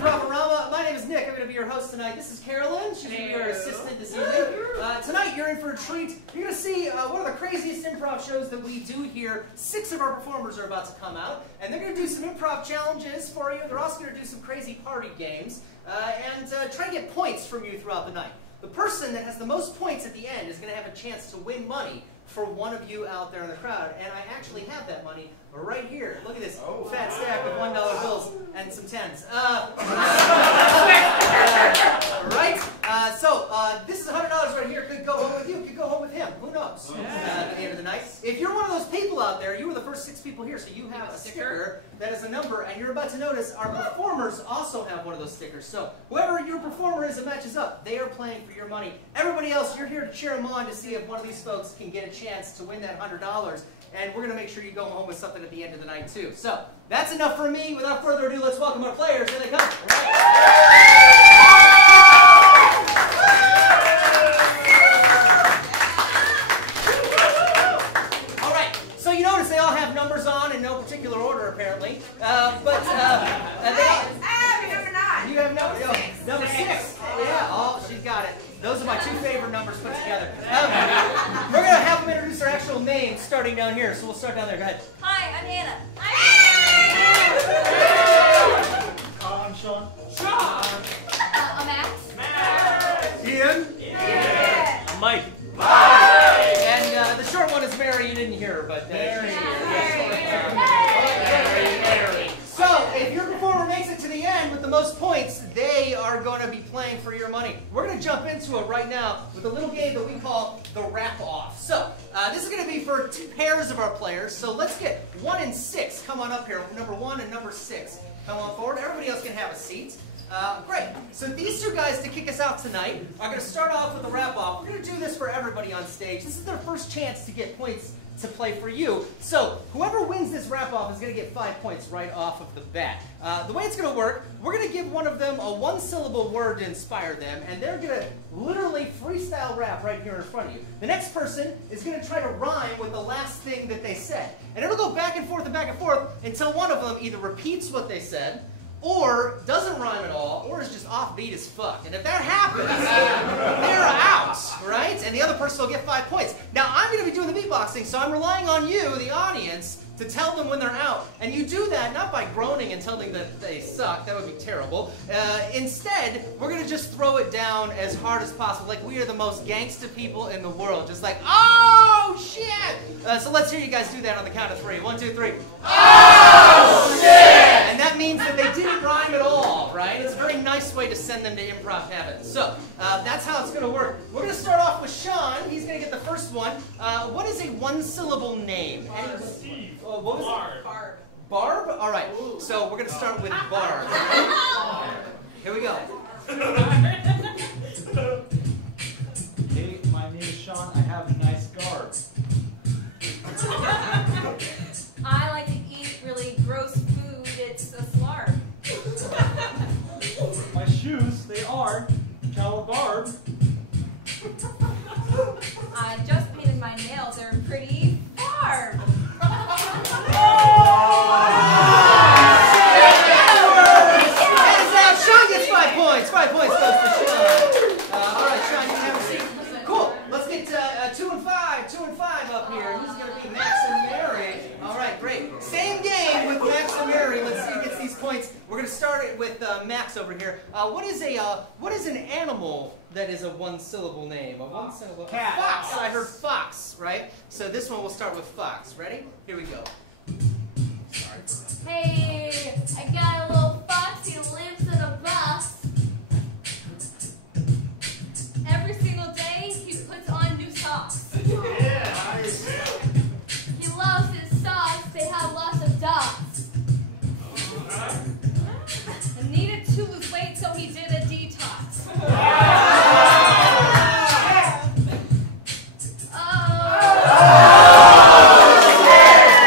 Improvarama. My name is Nick. I'm going to be your host tonight. This is Carolyn. She's going to be your assistant this evening. Tonight you're in for a treat. You're going to see one of the craziest improv shows that we do here. 6 of our performers are about to come out, and they're going to do some improv challenges for you. They're also going to do some crazy party games and try to get points from you throughout the night. The person that has the most points at the end is going to have a chance to win money for one of you out there in the crowd. And I actually have that money right here. Look at this fat stack of $1 bills and some 10s. This is $100 right here. Could go home with you, could go home with him. Who knows? At the end of the night. If you're one of those people out there, you were the first 6 people here, so you have a sticker that is a number, and you're about to notice our performers also have one of those stickers. So whoever your performer is that matches up, they are playing for your money. Everybody else, you're here to cheer them on to see if one of these folks can get a chance to win that $100. And we're going to make sure you go home with something at the end of the night, too. So that's enough for me. Without further ado, let's welcome our players. Here they come. All right. So you notice they all have numbers on in no particular order, apparently. They all... number 9. You have number 6. Number 6. Yeah. Oh, she's got it. Those are my 2 favorite numbers put together. We're going to have them introduce their actual names starting down here. So we'll start down there. Go ahead. Hi, I'm Hannah. I'm Sean. I'm Max. Ian. I'm Mike. And the short one is Mary. You didn't hear her, but Mary. So, if your performer makes it to the end with the most points, they are going to be playing for your money. We're going to jump into it right now with a little game that we call the wrap-off. So, this is going to be for 2 pairs of our players. So, let's get 1 and 6. Come on up here. Number 1 and number 6. Come on forward. Everybody else can have a seat. Great. So these 2 guys to kick us out tonight are going to start off with the wrap-off. We're going to do this for everybody on stage. This is their first chance to get points to play for you. So whoever wins this wrap-off is going to get 5 points right off of the bat. The way it's going to work, we're going to give one of them a 1-syllable word to inspire them, and they're going to literally freestyle rap right here in front of you. The next person is going to try to rhyme with the last thing that they said. And it'll go back and forth until one of them either repeats what they said, or doesn't rhyme at all, or is just offbeat as fuck. And if that happens, they're out, right? And the other person will get 5 points. Now, I'm going to be doing the beatboxing, so I'm relying on you, the audience, to tell them when they're out. And you do that not by groaning and telling them that they suck. That would be terrible. Instead, we're going to just throw it down as hard as possible, like we are the most gangsta people in the world. Just like, oh, shit! So let's hear you guys do that on the count of 3. 1, 2, 3. Oh, shit! And that means that they didn't rhyme at all, right? It's a very nice way to send them to improv heaven. So, that's how it's going to work. We're going to start off with Sean. He's going to get the first one. What is a 1-syllable name? Steve. What was it? Barb. Barb? All right. So we're going to start with Barb. Here we go. Hey, my name is Sean. I have a nice garb. I like to eat really gross food. It's a slurp. My shoes, they are calabarb. I just painted my nails. They're pretty barb. Sean gets 5 points. 5 points goes to Sean. All right, Sean, you can have a seat. Cool. Let's get 2 and 5. 2 and 5 up here. Who's going to be Max and Mary? All right, great. Same game with Max and Mary. Let's see who gets these points. We're going to start it with Max over here. What is an animal that is a 1-syllable name? A 1-syllable Cat. Fox. I heard fox, right? So this one we'll start with fox. Ready? Here we go. Hey, I got a little fox. He lives in a box. Every single day, he puts on new socks. Yeah, nice. He loves his socks. They have lots of dots. And needed to lose weight, so he did a detox.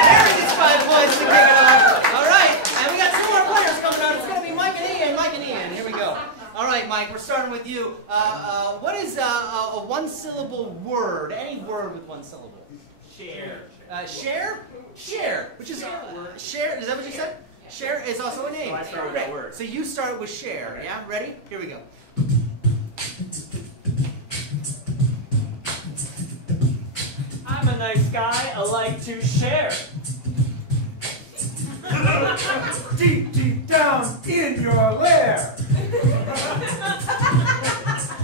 Mary gets 5 points to kick it off. All right, and we got 2 more players coming out. It's going to be Mike and Ian. Mike and Ian. Here we go. All right, Mike, we're starting with you. What is a 1-syllable word? Any word with 1 syllable? Share. Share? Share, which is share. Is that what you said? Share is also a name. So I start with that word. So you start with share. Yeah, ready? Here we go. I'm a nice guy. I like to share. Deep, deep down in your lair.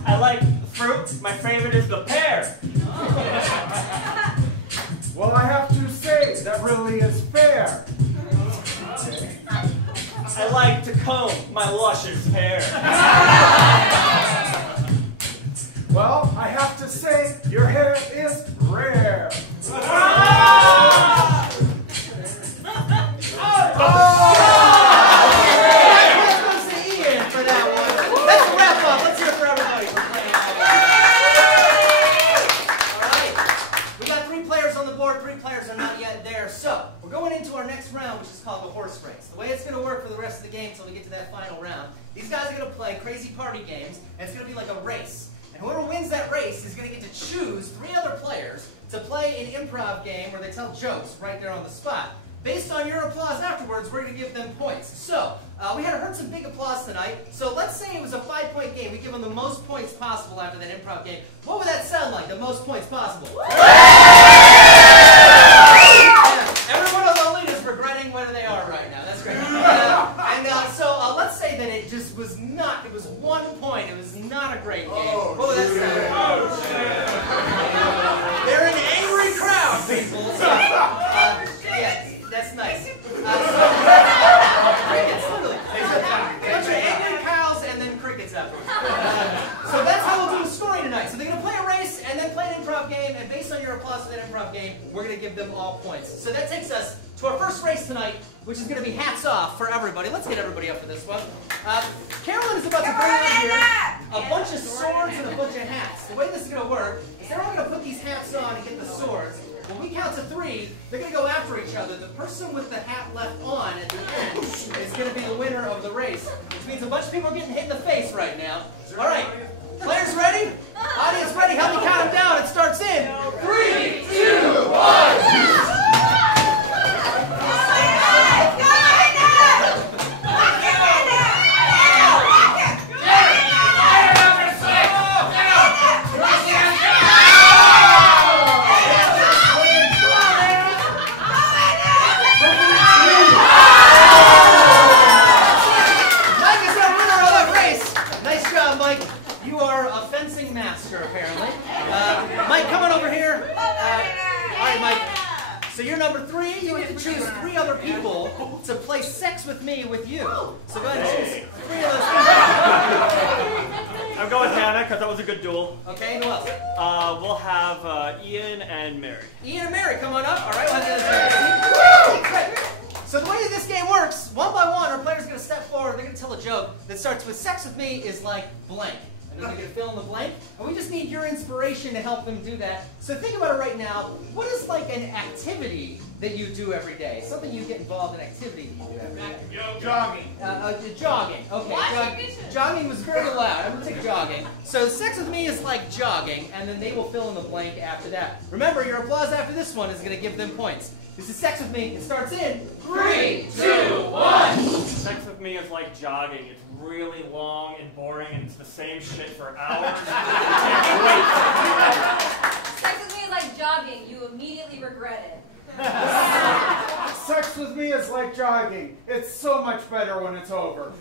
I like fruit. My favorite is the pear. Well, I have to say, that really is fair. I like to comb my luscious hair. Well, I have to say, your hair is rare. These guys are going to play crazy party games, and it's going to be like a race. And whoever wins that race is going to get to choose 3 other players to play an improv game where they tell jokes right there on the spot. Based on your applause afterwards, we're going to give them points. So, we had heard some big applause tonight. So let's say it was a 5-point game. We give them the most points possible after that improv game. What would that sound like, the most points possible? Every one of the leaders is regretting where they are right now. That's great. So let's say that it just was not, it was 1 point. It was not a great game. What would that sound like? They're an angry crowd, people. So, yeah, that's nice. Crickets, literally. A bunch of angry cows and then crickets afterwards. So that's how we'll do the scoring tonight. So they're going to play a race and then play an improv game, and based on your applause for that improv game, we're going to give them all points. So that takes us to our first race tonight, which is going to be hats off for everybody. Let's get everybody up for this one. Carolyn is about to bring out here a bunch of swords and a bunch of hats. The way this is going to work is they're all going to put these hats on and get the swords. When we count to 3, they're going to go after each other. The person with the hat left on at the end is going to be the winner of the race, which means a bunch of people are getting hit in the face right now. All right, players ready? Audience ready? Help me count them down. It starts in 3, 2, 1. So you're number 3. You have to choose 3 other people to play sex with me with you. So go ahead and choose 3 of those people. I'm going with Hannah because that was a good duel. Okay, who else? We'll have Ian and Mary. Ian and Mary, come on up. All right, we'll have the So the way that this game works, one by one, our players are going to step forward. They're going to tell a joke that starts with "sex with me is like blank." And then they're going to fill in the blank. And we just need your inspiration to help them do that. So think about it right now. What is like an activity that you do every day? Something you get involved in activity you do every day. Jogging. Jogging. Okay. Jogging was very loud. I'm going to take jogging. So sex with me is like jogging, and then they will fill in the blank after that. Remember, your applause after this one is going to give them points. This is sex with me. It starts in 3, 2, 1. Sex with me is like jogging. It's really long and boring, and it's the same shit for hours. Sex with me is like jogging. You immediately regret it. Sex with me is like jogging. It's so much better when it's over.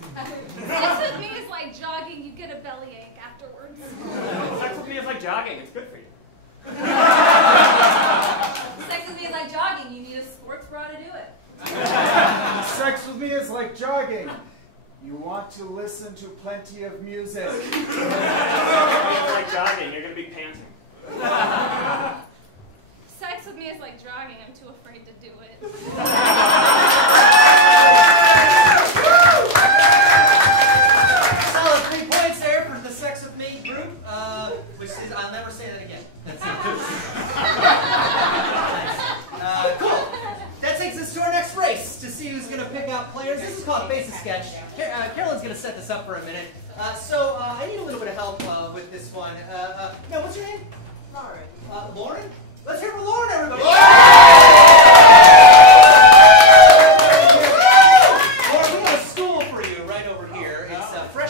Sex with me is like jogging. You get a bellyache afterwards. Sex with me is like jogging. It's good for you. Sex with me is like jogging. You need a sports bra to do it. Sex with me is like jogging. You want to listen to plenty of music. Sex with me is like jogging. You're going to be panting. Sex with me is like jogging. I'm too afraid to do it. Solid 3 points there for the sex with me group, which is, I'll never say that again. That's it. Cool. That takes us to our next race to see who's going to pick out players. This is called Basic Sketch. Carolyn's going to set this up for a minute. So I need a little bit of help with this one. Now, what's your name? Lauren. Lauren? Let's hear it for Lauren, everybody.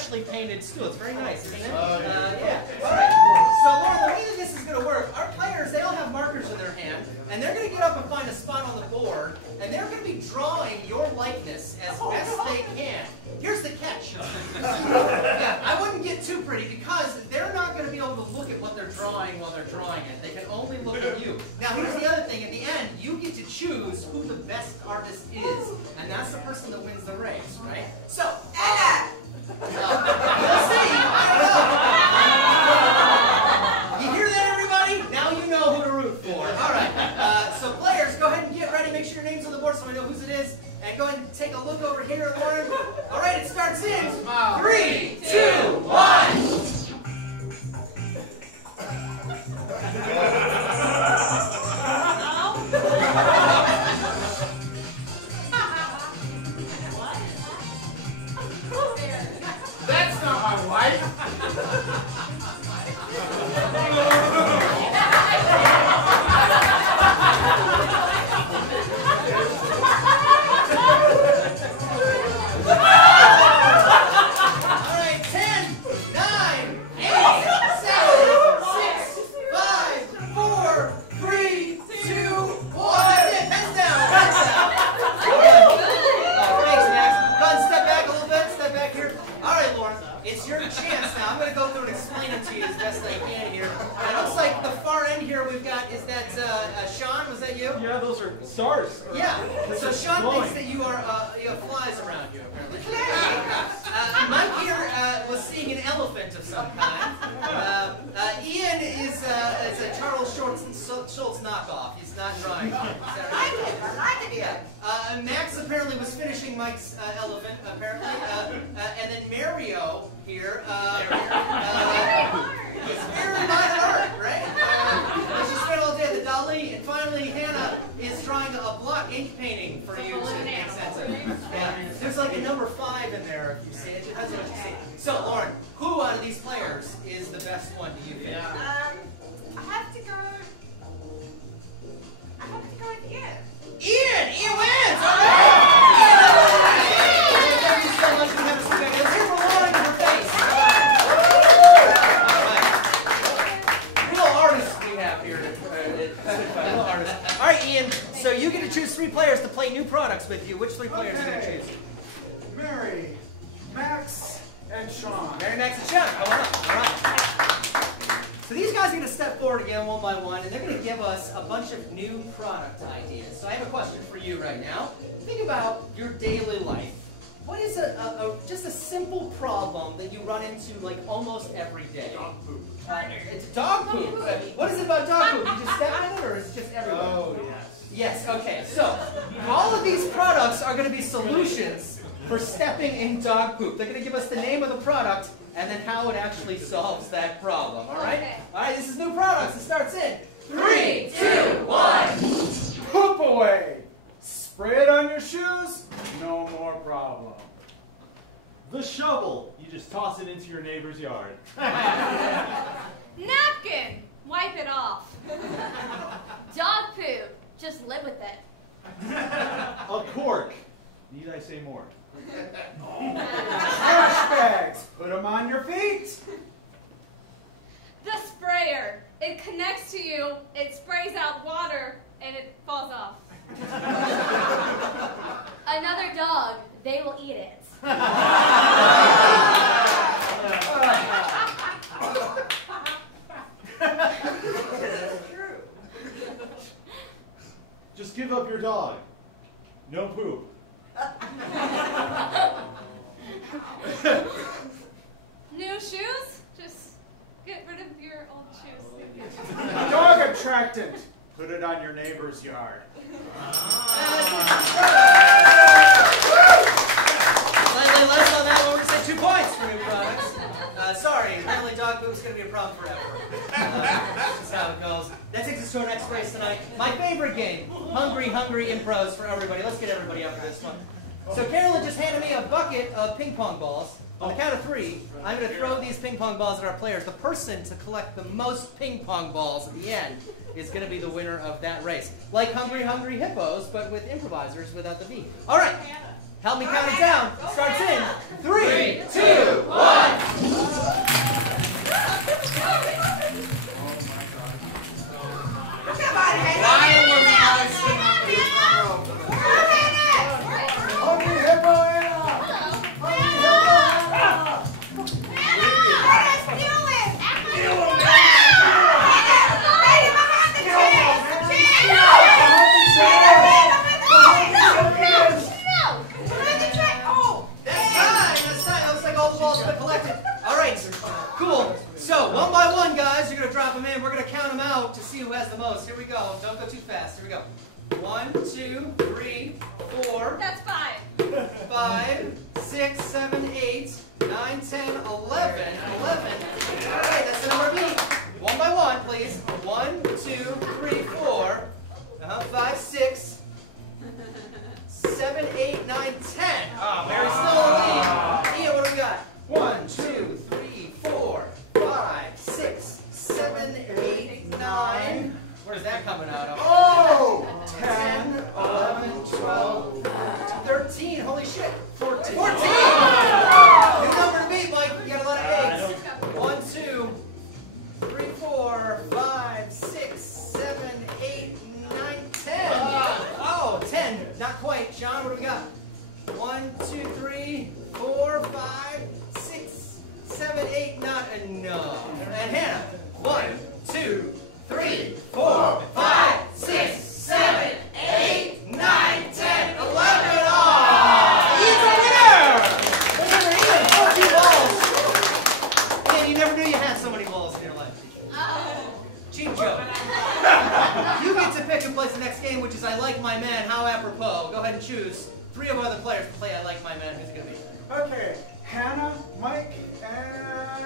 freshly painted stool. It's very nice, isn't it? Yeah. All right. So, Lauren, the way that this is going to work, our players, they all have markers in their hand, and they're going to get up and find a spot on the board, and they're going to be drawing your likeness as best they can. Here's the catch. Yeah, I wouldn't get too pretty because they're not going to be able to look at what they're drawing while they're drawing it. They can only look at you. Now, here's the other thing. At the end, you get to choose who the best artist is, and that's the person that wins the race, right? So, we'll see. I don't know. You hear that, everybody? Now you know who to root for. All right. So, players, go ahead and get ready. Make sure your name's on the board so I know whose it is. And go ahead and take a look over here, Lauren. All right, it starts in 3, 2, 1. That's not my wife. Yeah, those are stars. Yeah. So Sean thinks that you have flies around you, apparently. Mike here was seeing an elephant of some kind. Ian is a Charles Schultz knockoff. He's not drawing. I like it. Yeah. Max apparently was finishing Mike's elephant, apparently. And then Mario here. It's very minor art, right? She spent all day at the Dali, and finally Hannah is drawing a block ink painting for you to make sense of. Yeah. There's like a number 5 in there if you see it. It depends on what you see. So, Lauren, who out of these players is the best one do you think? I have to go with Ian. Ian wins! All right! Thank you so much for having us together. Let's hear from Lauren in her face. Real artists we have here at Spitfire. Real artists. All right, Ian, so you get to choose 3 players to play new products with you. Which 3 players are you going to choose? Mary, Max, and Sean. Mary, Max, and Sean. Come on up. All right. So these guys are going to step forward again one by one, and they're going to give us a bunch of new product ideas. So I have a question for you right now. Think about your daily life. What is just a simple problem that you run into like almost every day? Dog poop. It's dog poop. What is it about dog poop? You just step in it, or is it just everywhere? Oh, yes. Yes, okay. So all of these products are going to be solutions for stepping in dog poop. They're going to give us the name of the product and then how it actually solves that problem. All right? Okay. All right, this is new products. It starts in 3, 2, 1. Poop away. Spray it on your shoes. No more problem. The shovel. You just toss it into your neighbor's yard. Napkin. Wipe it off. Dog poop. Just live with it. A cork. Need I say more? Trash bags. Put them on your feet. The sprayer. It connects to you, it sprays out water, and it falls off. Another dog. They will eat it. Just give up your dog. No poop. New shoes? Just get rid of your old shoes. Dog attractant. Put it on your neighbor's yard. Slightly less on that one. We're going to say 2 points for new products. Sorry, apparently dog poop is going to be a problem forever. That's how it goes. That takes us to our next race tonight. My favorite game, Hungry Impros for everybody. Let's get everybody up for this one. So Carolyn just handed me a bucket of ping pong balls. On the count of 3, I'm going to throw these ping pong balls at our players. The person to collect the most ping pong balls at the end is going to be the winner of that race. Like Hungry Hippos, but with improvisers without the V. All right, help me count it down. It starts in 3, 2, 1. collected. All right, cool. So, one by one, guys, you're going to drop them in. We're going to count them out to see who has the most. Here we go. Don't go too fast. Here we go. 1, 2, 3, 4. That's 5. 5, 6, 7, 8, 9, 10, 11. 11. All right, that's the number of beat. One by one, please. 1, 2, 3, 4. 5, 6, 7, 8, 9, 10. Oh, Mary's still in the lead. Ian, what do we got? 1, 2, 3, 4, 5, 6, 7, 8, 9. Where's that coming out of? Oh! 10, 11, 12, 13. Holy shit. 14. 14! New number to beat, Mike. You got a lot of 8s. 1, 2, 3, 4, 5, 6, 7, 8, 9, 10. Oh, 10. Not quite. Sean, what do we got? 1, 2, 3, 4, 5, 6, 7, 8, not enough. And Hannah. 1, 2, 3, 4, 5, 6, 7, 8, 9, 10, 11. Oh! He's a winner! Remember, he had 14 balls. Man, you never knew you had so many balls in your life. Cheap joke. You get to pick and place the next game, which is I Like My Man. How apropos. Go ahead and choose 3 of our other players to play I Like My Man. Who's it going to be? Okay, Hannah, Mike, and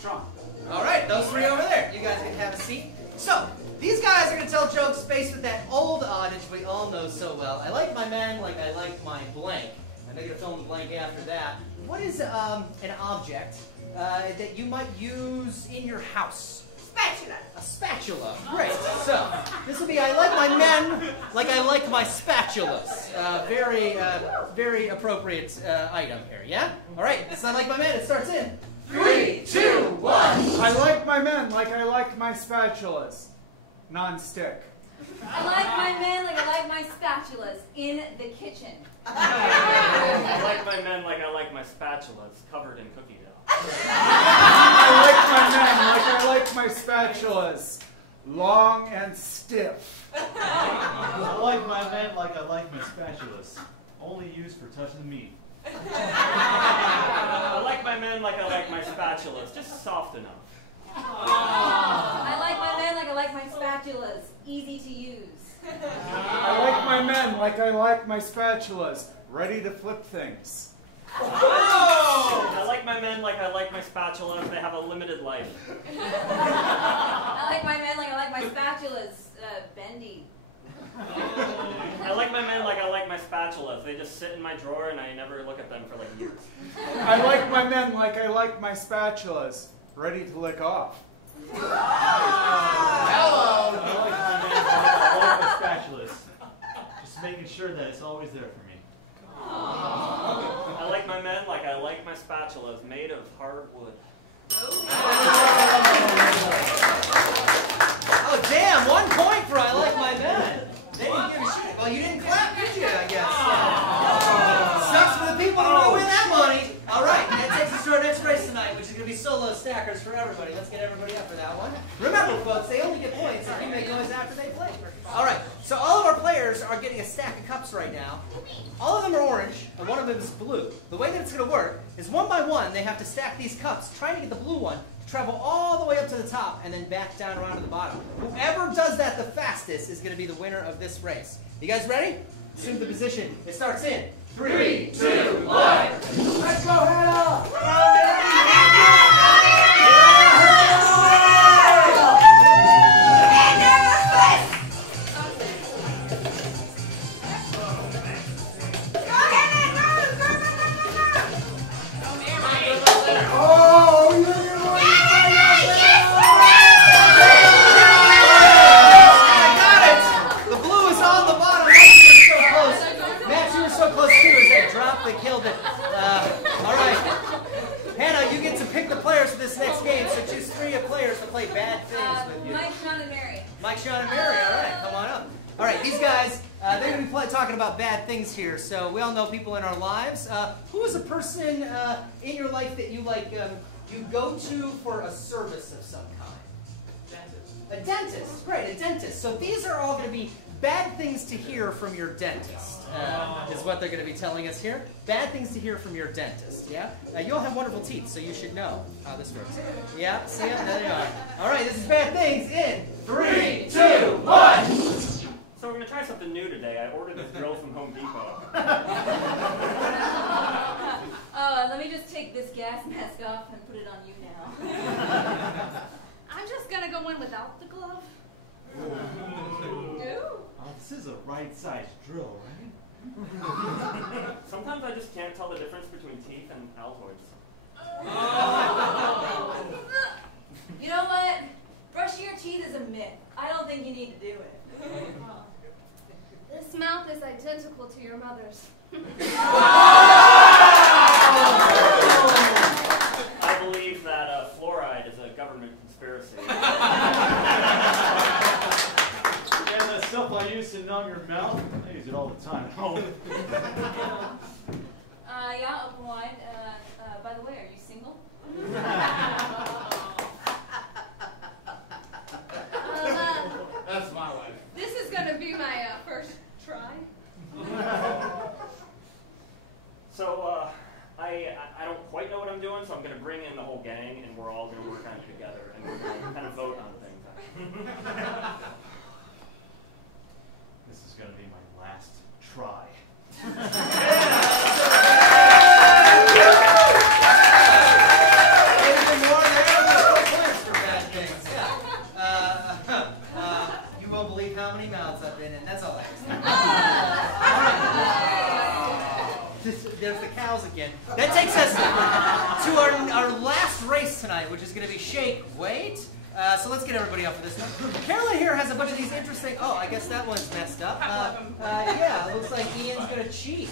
Sean. All right, those 3 over there. You guys can have a seat. So, these guys are going to tell jokes spaced with that old adage we all know so well. I like my man like I like my blank. And they're going to fill in the blank after that. What is an object that you might use in your house? Spatula. A spatula. Great. So, this will be I like my men like I like my spatulas. Very appropriate item here, yeah? All right, this is I like my men. It starts in 3, 2, 1. I like my men like I like my spatulas. Non-stick. I like my men like I like my spatulas in the kitchen. I like my men like I like my spatulas covered in cookie dough. I like my men like I like my spatulas. Long and stiff. I like my men like I like my spatulas. Only used for touching meat. I like my men like I like my spatulas, just soft enough. I like my men like I like my spatulas. Easy to use. I like my men like I like my spatulas. Ready to flip things. I like my men like I like my spatulas, they have a limited life. I like my men like I like my spatulas. Bendy. I like my men like I like my spatulas, they just sit in my drawer and I never look at them for like years. I like my men like I like my spatulas. Ready to lick off. I like my men like I like my spatulas. Just making sure that it's always there for me. I like my men like I like my spatulas, made of hard wood. Oh, damn, 1 point for I like my men. They didn't give a shit. Well, you didn't clap, did you, I guess? Sucks for the people who don't win that money. All right, that takes us to our next race tonight, which is going to be solo stackers for everybody. Let's get everybody up for that one. Remember, folks, they only get points if you make noise after they play. All right, so all of our players are getting a stack of cups right now. All of them are orange, and one of them is blue. The way that it's going to work is one by one, they have to stack these cups, trying to get the blue one to travel all the way up to the top and then back down around to the bottom. Whoever does that the fastest is going to be the winner of this race. You guys ready? Assume the position. It starts in 3, 2, 1. Let's go, Hannah! They killed it. All right. Hannah, you get to pick the players for this next game, so choose 3 of players to play bad things with you. Mike, Sean, and Mary. Mike, Sean, and Mary. All right, come on up. All right, these guys, they're going to be talking about bad things here. So we all know people in our lives. Who is a person in your life that you you go to for a service of some kind? Dentist. A dentist. Great, a dentist. So these are all going to be bad things to hear from your dentist is what they're going to be telling us here. Bad things to hear from your dentist, yeah? You all have wonderful teeth, so you should know how this works. Yeah, see it? There they are. All right, this is bad things in 3, 2, 1. So we're going to try something new today. I ordered this drill from Home Depot. Oh, let me just take this gas mask off and put it on you now. I'm just gonna go in without the glove. This is a right-sized drill, right? Sometimes I just can't tell the difference between teeth and Altoids. You know what? Brushing your teeth is a myth. I don't think you need to do it. This mouth is identical to your mother's. I believe that fluoride is a government conspiracy. Yeah, the stuff I use to numb your mouth, I use it all the time at home. Yeah, open wide. By the way, are you single? That's my wife. This is gonna be my first try. So, I don't quite know what I'm doing, so I'm going to bring in the whole gang, and we're all going to work on it together, and we're going to kind of vote on things. This is going to be my last try. You won't believe how many mouths I've been in. That's all I There's the cows again. That takes us to our last race tonight, which is going to be Shake, Wait. So let's get everybody up for this one. Carolyn here has a bunch of these interesting... Oh, I guess that one's messed up. Yeah, it looks like Ian's going to cheat.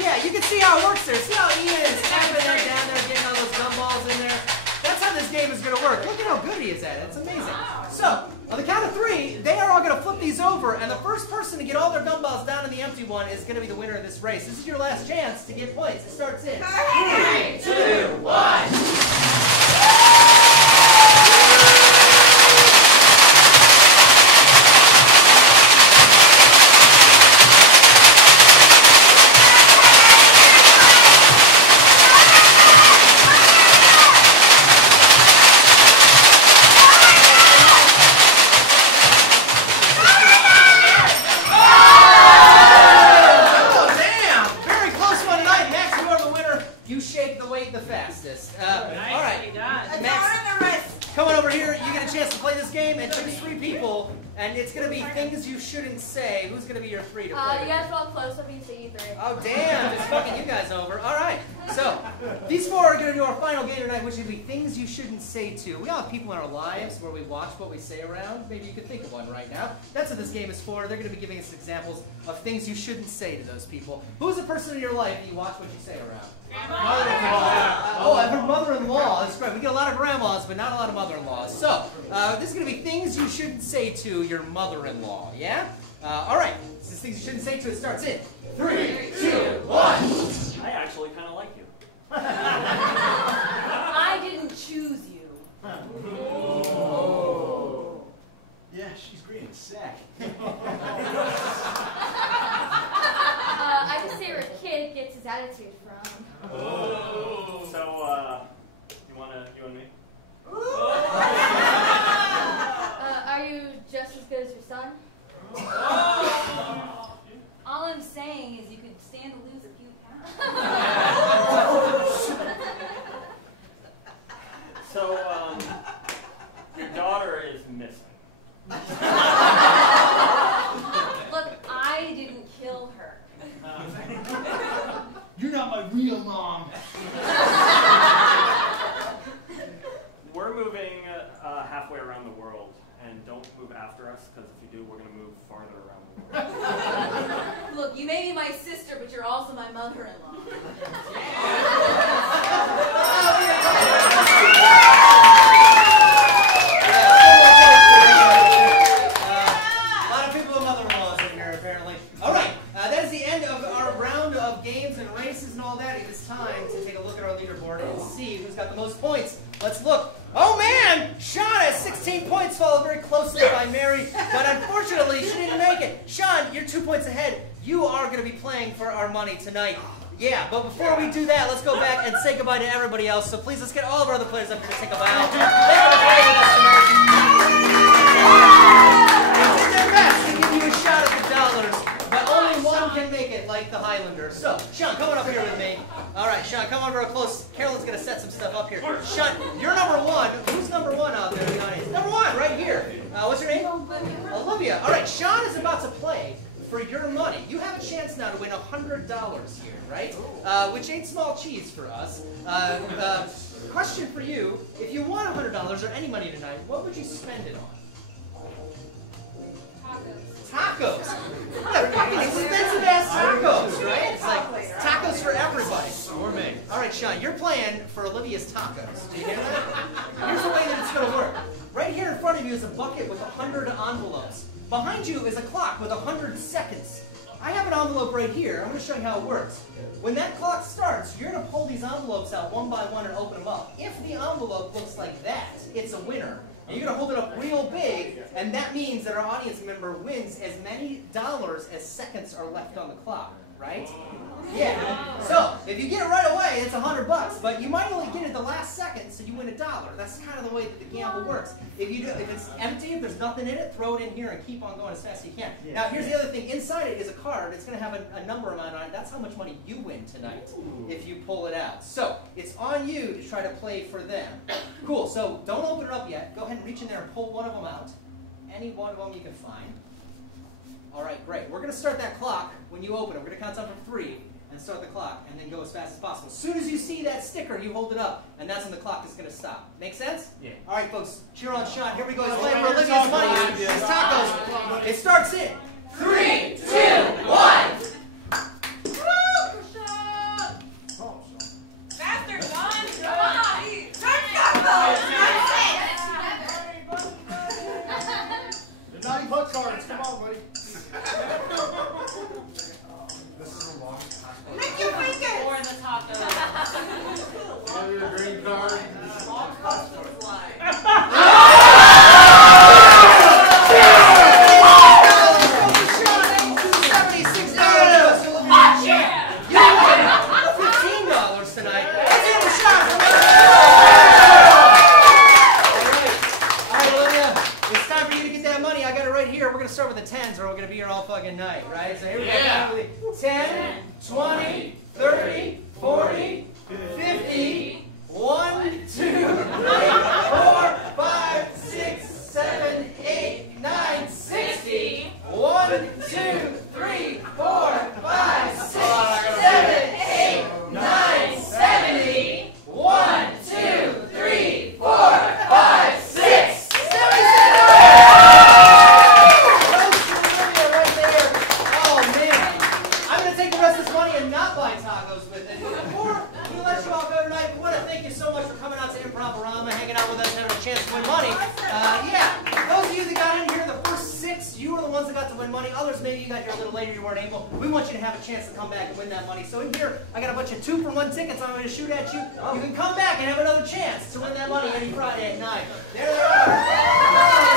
Yeah, you can see how it works there. See how Ian is tapping that down there, getting all those gumballs in there? That's how this game is going to work. Look at how good he is at it. It's amazing. So, on the count of 3, they are all going to flip these over, and the first person to get all their gumballs down in the empty one is going to be the winner of this race. This is your last chance to get points. It starts in 3, 2, 1. Shouldn't say. Who's going to be your 3 to play? You guys are all close, so you say you 3. Oh, damn. Just fucking you guys over. All right. So, these 4 are going to do our final game tonight, which would be things you shouldn't say to. We all have people in our lives where we watch what we say around. Maybe you could think of one right now. That's what this game is for. They're going to be giving us examples of things you shouldn't say to those people. Who's the person in your life that you watch what you say around? Oh, I've heard mother-in-law. That's great. We get a lot of grandmas, but not a lot of mother-in-laws. So, this is going to be things you shouldn't say to your mother-in-law, yeah? All right. This is things you shouldn't say to. It starts in 3, 2, 1. I actually kind of like you. I didn't choose you. Oh. Yeah, she's green and sack. I just say where a kid gets his attitude from. Oh. So, you and me? Are you just as good as your son? All I'm saying is you could stand to lose a few pounds. So, your daughter is missing. Look, I didn't kill her. You're not my real mom. We're moving halfway around the world, and don't move after us, because if you do, we're going to move farther around the world. Look, you may be my sister, but you're also my mother-in-law. A lot of people with mother-in-laws in here, apparently. All right, that is the end of our round of games and races. prices and all that, it is time to take a look at our leaderboard and see who's got the most points. Let's look. Oh man! Sean has 16 points, followed very closely by Mary, but unfortunately she didn't make it. Sean, you're 2 points ahead. You are going to be playing for our money tonight. Yeah, but before we do that, let's go back and say goodbye to everybody else. So please, let's get all of our other players up here to say goodbye. Thank you for playing with us tonight. They did their best to give you a shot at the dollars, but only one can make it, like the Highlanders. So, Sean, come on up here with me. All right, Sean, come on real close. Carolyn's going to set some stuff up here. Sean, you're number one. Who's number one out there in the audience? Number one, right here. What's your name? Olivia. All right, Sean is about to play for your money. You have a chance now to win $100 here, right? Which ain't small cheese for us. Question for you, if you won $100 or any money tonight, what would you spend it on? Tacos. Expensive ass tacos, right? It's like tacos for everybody. Or me. All right, Sean, you're playing for Olivia's tacos. Do you hear that? Here's the way that it's going to work. Right here in front of you is a bucket with 100 envelopes. Behind you is a clock with 100 seconds. I have an envelope right here. I'm going to show you how it works. When that clock starts, you're going to pull these envelopes out one by one and open them up. If the envelope looks like that, it's a winner. And you're going to hold it up real big, and that means that our audience member wins as many dollars as seconds are left on the clock, right? Yeah. So, if you get it right away, it's $100, but you might only get it the last second, so you win $1. That's kind of the way that the gamble works. If it's empty, if there's nothing in it, throw it in here and keep on going as fast as you can. Now, here's the other thing. Inside it is a card. It's going to have a number amount on it. That's how much money you win tonight if you pull it out. So, it's on you to try to play for them. Cool. So, don't open it up yet. Go ahead and reach in there and pull one of them out. Any one of them you can find. All right, great. We're going to start that clock when you open it. We're going to count down from 3 and start the clock, and then go as fast as possible. As soon as you see that sticker, you hold it up, and that's when the clock is going to stop. Make sense? Yeah. All right, folks. Cheer on Sean. Here we go. He's playing for Olivia's money. These tacos. It starts in 3, 2, 1. Faster, John! Come on! The 90 cards, come on, buddy. This is a long time. Make your fingers! Or the tacos. Have your green card. Long customs line. Start with the 10s or we're going to be here all fucking night, right? So here we go. 10, 20, 30, 40, 50, 1, 2, 3, 4, 5, 6, 7, 8, 9, 60. 1, 2, 3, 4, 5, 6, 7, 8, 9, 70. 1, 2, 3, 4, 5, 6. Improvarama, hanging out with us, having a chance to win money. Those of you that got in here, the first 6, you were the ones that got to win money. Others, maybe you got here a little later, you weren't able. We want you to have a chance to come back and win that money. So in here, I got a bunch of 2-for-1 tickets I'm going to shoot at you. You can come back and have another chance to win that money any Friday at 9. There they are.